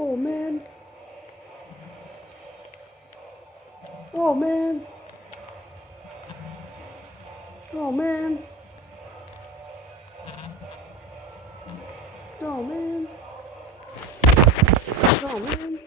Oh man. Oh man. Oh man. Oh man. Oh man.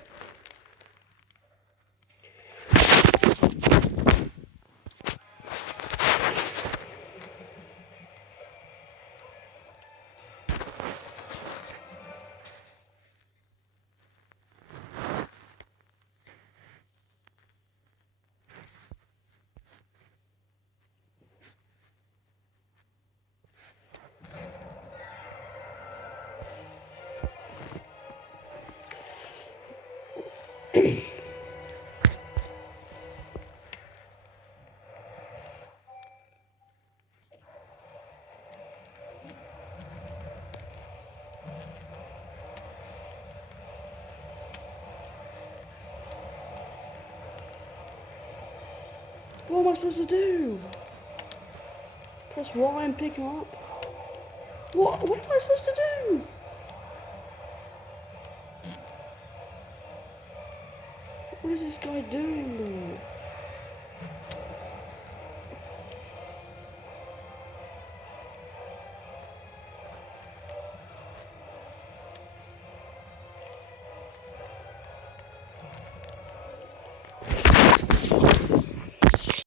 What am I supposed to do? Press Y and pick him up? What am I supposed to do? What is this guy doing, bro?